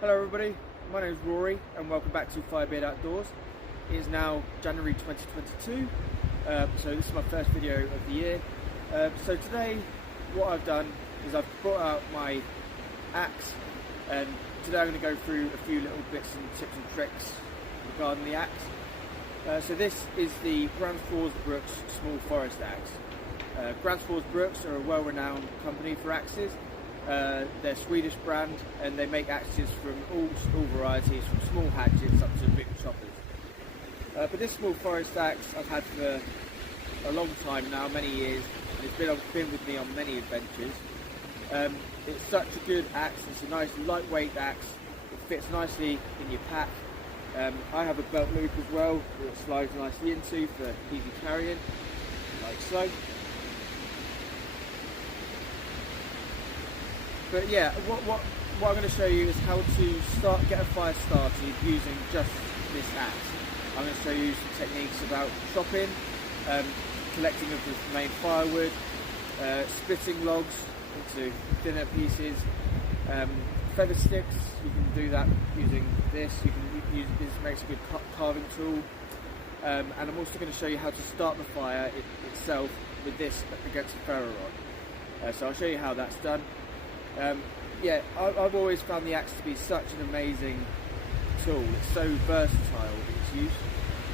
Hello everybody, my name is Rory and welcome back to Firebeard Outdoors. It is now January 2022, so this is my first video of the year. So today what I've done is I've brought out my axe, and today I'm going to go through a few little bits and tips and tricks regarding the axe. So this is the Gränsfors Bruk small forest axe. Gränsfors Bruks are a well-renowned company for axes. They're a Swedish brand and they make axes from all varieties, from small hatchets up to big choppers. But this small forest axe I've had for a long time now, many years, and it's been with me on many adventures. It's such a good axe. It's a nice lightweight axe. It fits nicely in your pack. I have a belt loop as well that it slides nicely into for easy carrying, like so. But yeah, what I'm going to show you is how to get a fire started using just this axe. I'm going to show you some techniques about chopping, collecting of the main firewood, splitting logs into thinner pieces, feather sticks. You can do that using this. You can use this, makes a good carving tool. And I'm also going to show you how to start the fire itself with this against a ferro rod. So I'll show you how that's done. Yeah, I've always found the axe to be such an amazing tool. It's so versatile in its use.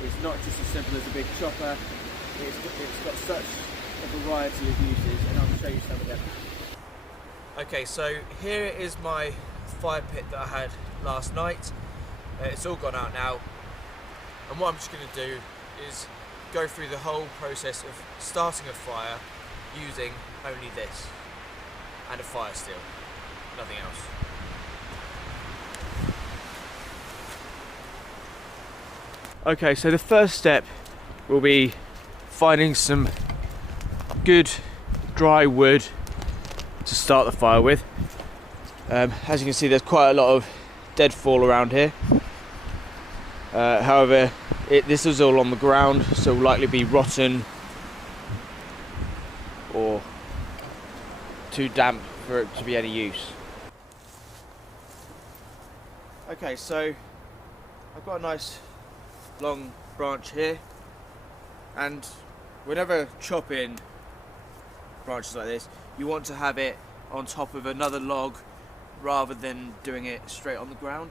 It's not just as simple as a big chopper. It's got such a variety of uses, and I'll show you some of them. Okay, so here is my fire pit that I had last night. It's all gone out now, and what I'm just going to do is go through the whole process of starting a fire using only this. And a fire steel, nothing else. Okay, so the first step will be finding some good dry wood to start the fire with. As you can see, there's quite a lot of deadfall around here. However, this is all on the ground, so it will likely be rotten or too damp for it to be any use. Okay, so I've got a nice long branch here, and whenever chopping branches like this, you want to have it on top of another log rather than doing it straight on the ground.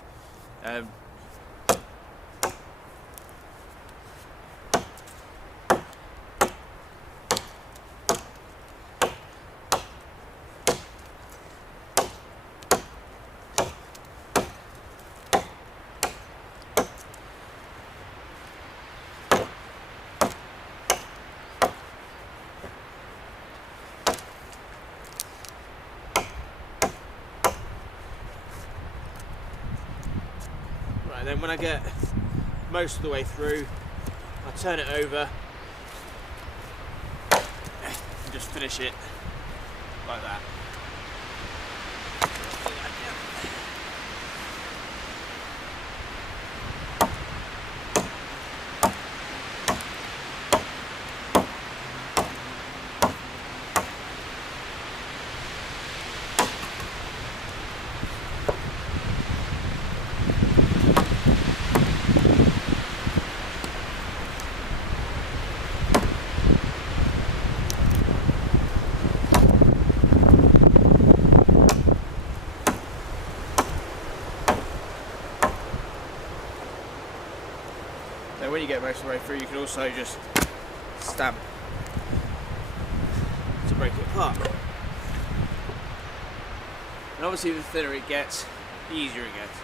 And then when I get most of the way through, I turn it over and just finish it like that. When you get most of the way through, you can also just stamp to break it apart. And obviously the thinner it gets, the easier it gets.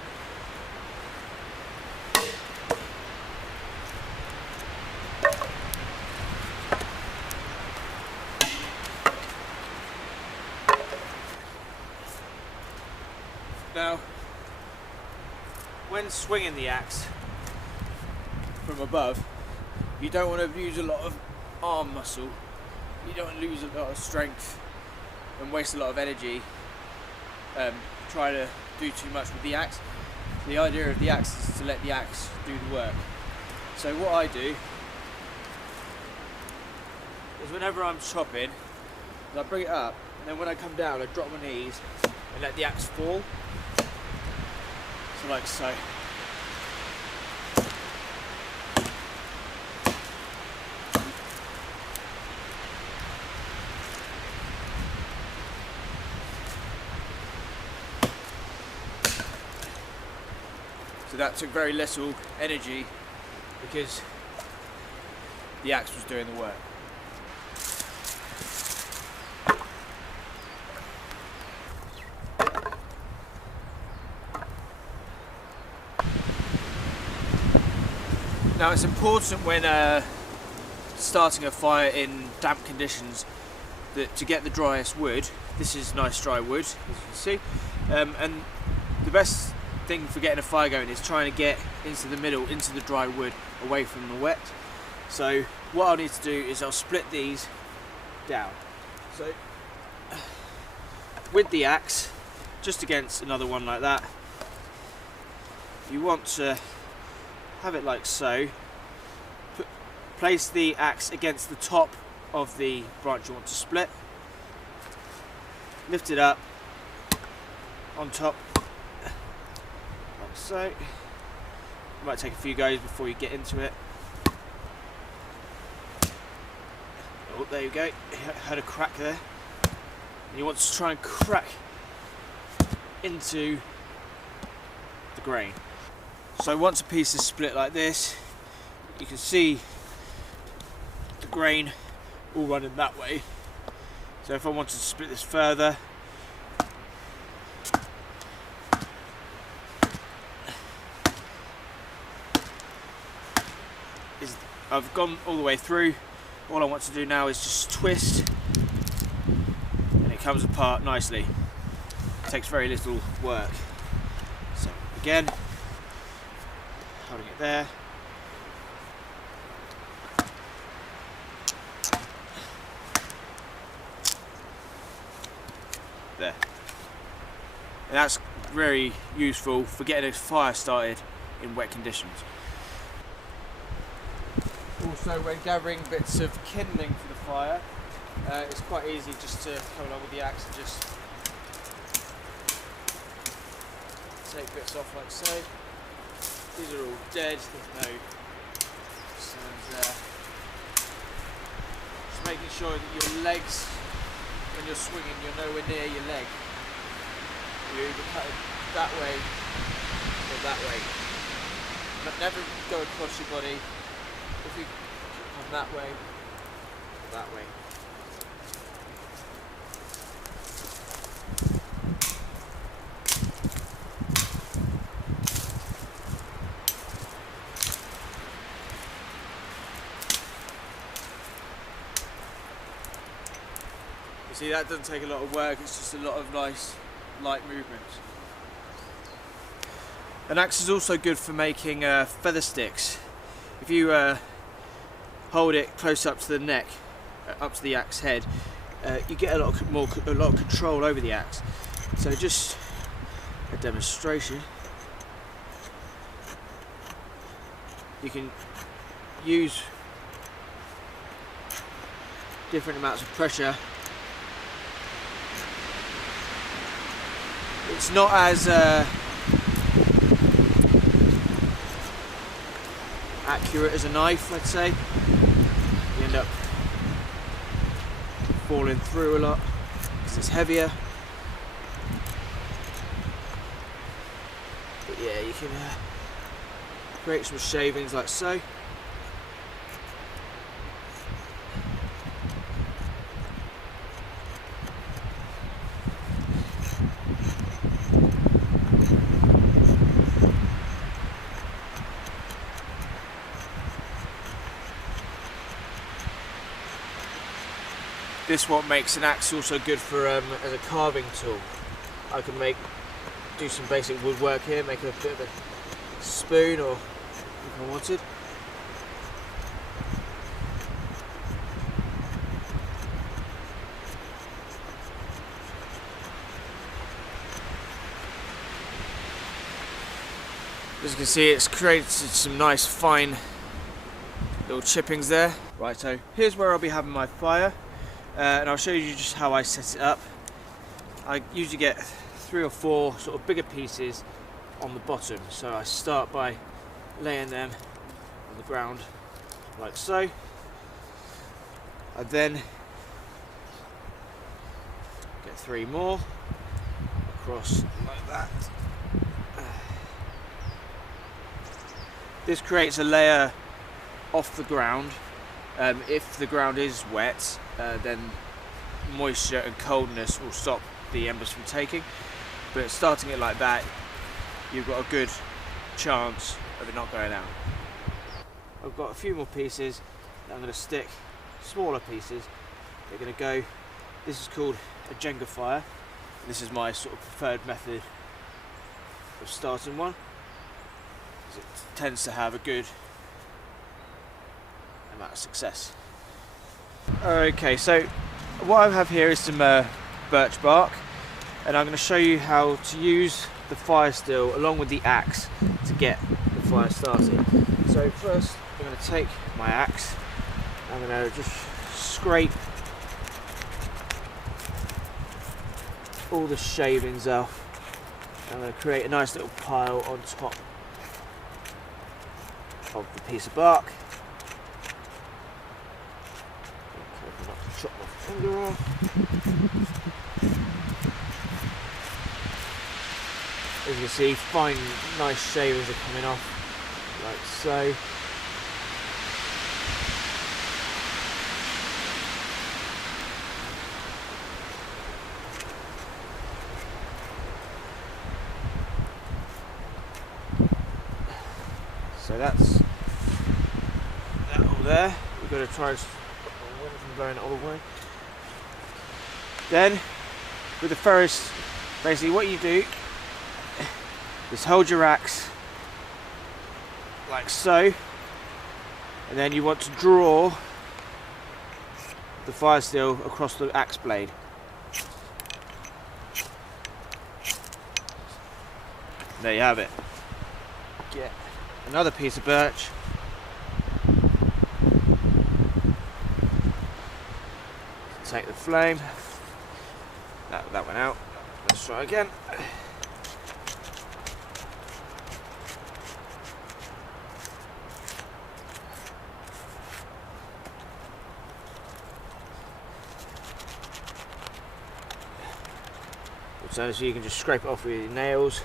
Now, when swinging the axe from above, you don't want to use a lot of arm muscle. You don't want to lose a lot of strength and waste a lot of energy trying to do too much with the axe. The idea of the axe is to let the axe do the work. So what I do is whenever I'm chopping, I bring it up, and then when I come down, I drop my knees and let the axe fall. So like so. So that took very little energy because the axe was doing the work. Now it's important when starting a fire in damp conditions that to get the driest wood. This is nice dry wood, as you can see, and the best thing for getting a fire going is trying to get into the middle, into the dry wood, away from the wet. So what I'll need to do is I'll split these down. So with the axe, just against another one like that, you want to have it like so. Place the axe against the top of the branch you want to split. Lift it up on top, like so. It might take a few goes before you get into it. Oh, there you go. You heard a crack there. And you want to try and crack into the grain. So once a piece is split like this, you can see the grain all running that way. So if I wanted to split this further, I've gone all the way through. All I want to do now is just twist and it comes apart nicely. It takes very little work. So again, holding it there. There. And that's very useful for getting a fire started in wet conditions. Also, when gathering bits of kindling for the fire, it's quite easy just to come along with the axe and just take bits off like so. These are all dead, there's no signs there. Just making sure that your legs, when you're swinging, you're nowhere near your leg. You either cut it that way or that way. But never go across your body. If you come that way or that way. You see, that doesn't take a lot of work, it's just a lot of nice light movements. An axe is also good for making feather sticks. If you hold it close up to the neck, up to the axe head, you get a lot of control over the axe. So just a demonstration. You can use different amounts of pressure. It's not as accurate as a knife, let's say. You end up falling through a lot because it's heavier. But yeah, you can create some shavings like so. This what makes an axe also good for as a carving tool. I can do some basic woodwork here, make a bit of a spoon, or if I wanted. As you can see, it's created some nice fine little chippings there. Right, so here's where I'll be having my fire, and I'll show you just how I set it up. I usually get 3 or 4 sort of bigger pieces on the bottom, so I start by laying them on the ground like so. I then get 3 more across like that. This creates a layer off the ground. If the ground is wet, then moisture and coldness will stop the embers from taking, but starting it like that, you've got a good chance of it not going out. I've got a few more pieces that I'm going to stick, smaller pieces. They're going to go, this is called a Jenga fire. This is my sort of preferred method of starting one, because it tends to have a good amount of success. Okay, so what I have here is some birch bark, and I'm going to show you how to use the fire steel along with the axe to get the fire started. So first I'm going to take my axe, I'm going to just scrape all the shavings off. I'm going to create a nice little pile on top of the piece of bark. Chop my finger off. As you can see, fine, nice shavings are coming off, like so. So that's that all there. We've got to try and blowing it all away. Then with the ferrous, basically what you do is hold your axe like so, and then you want to draw the fire steel across the axe blade. There you have it. Get another piece of birch. Take the flame. That went out. Let's try again. So you can just scrape it off with your nails.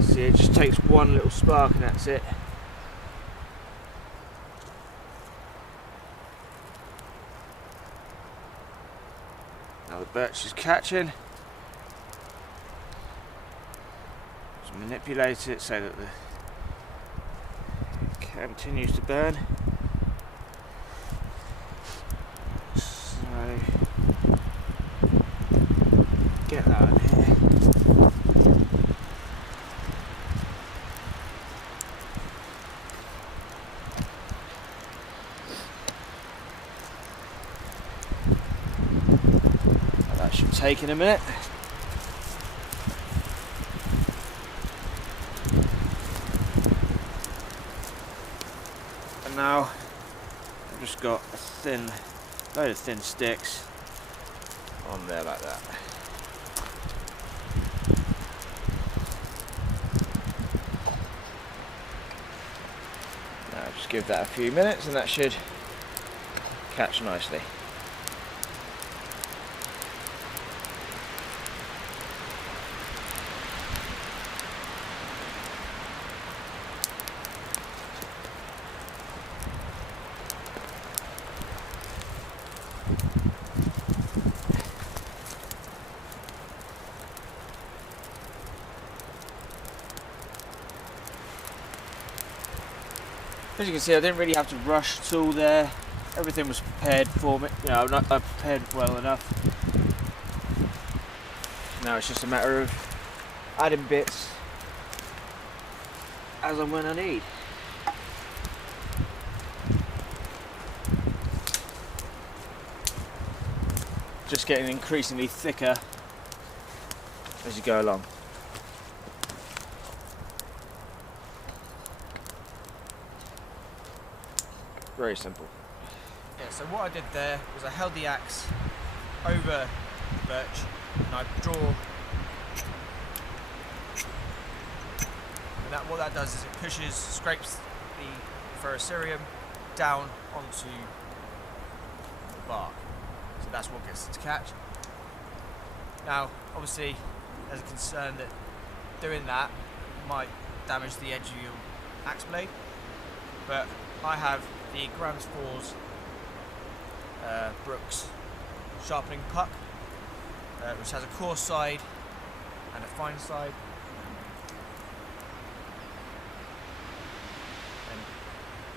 See, it just takes one little spark and that's it. Now the birch is catching. Just manipulate it so that it continues to burn. So get that in here. Should take in a minute. And now I've just got a load of thin sticks on there like that. Now just give that a few minutes and that should catch nicely. As you can see, I didn't really have to rush at all there. Everything was prepared for me. You know, I prepared well enough. Now it's just a matter of adding bits as and when I need. Just getting increasingly thicker as you go along. Very simple. Yeah, so what I did there was I held the axe over the birch and I draw, and what that does is it scrapes the ferrocerium down onto the bark. So that's what gets it to catch. Now, obviously, there's a concern that doing that might damage the edge of your axe blade, but I have the Gränsfors Bruk's sharpening puck, which has a coarse side and a fine side. And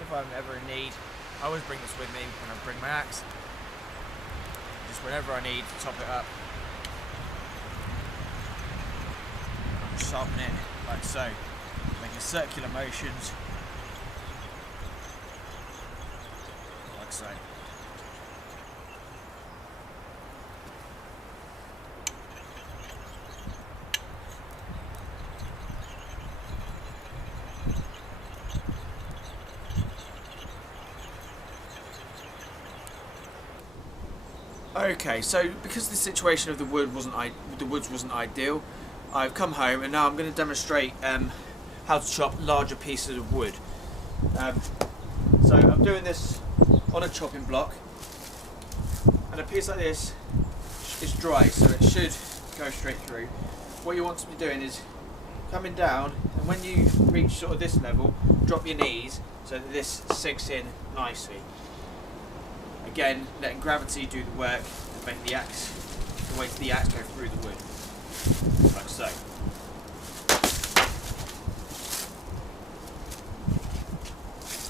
if I'm ever in need, I always bring this with me when I bring my axe. Just whenever I need to top it up, I can sharpen it like so, making circular motions, like so. Okay, so because the situation of the woods wasn't ideal, I've come home and now I'm going to demonstrate how to chop larger pieces of wood. So I'm doing this on a chopping block, and a piece like this is dry, so it should go straight through. What you want to be doing is coming down, and when you reach sort of this level, drop your knees so that this sinks in nicely. Again, letting gravity do the work and making the weight of the axe go through the wood, like so.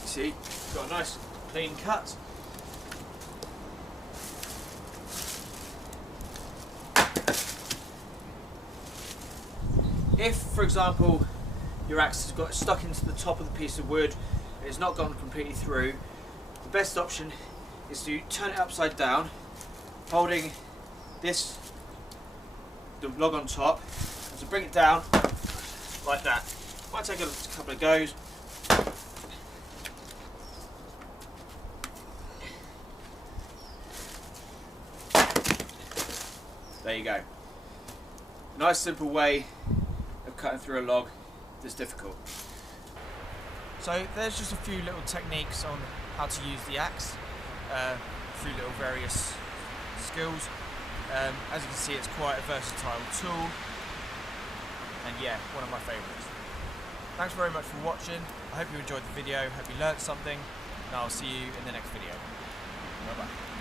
See, got a nice clean cut. If, for example, your axe has got stuck into the top of the piece of wood and it's not gone completely through, the best option is to turn it upside down, holding this, the log on top, and to bring it down like that. Might take a couple of goes. There you go. Nice simple way of cutting through a log that's difficult. So there's just a few little techniques on how to use the axe. A few little various skills. As you can see, it's quite a versatile tool, and yeah, one of my favourites. Thanks very much for watching. I hope you enjoyed the video, hope you learnt something, and I'll see you in the next video. Bye bye.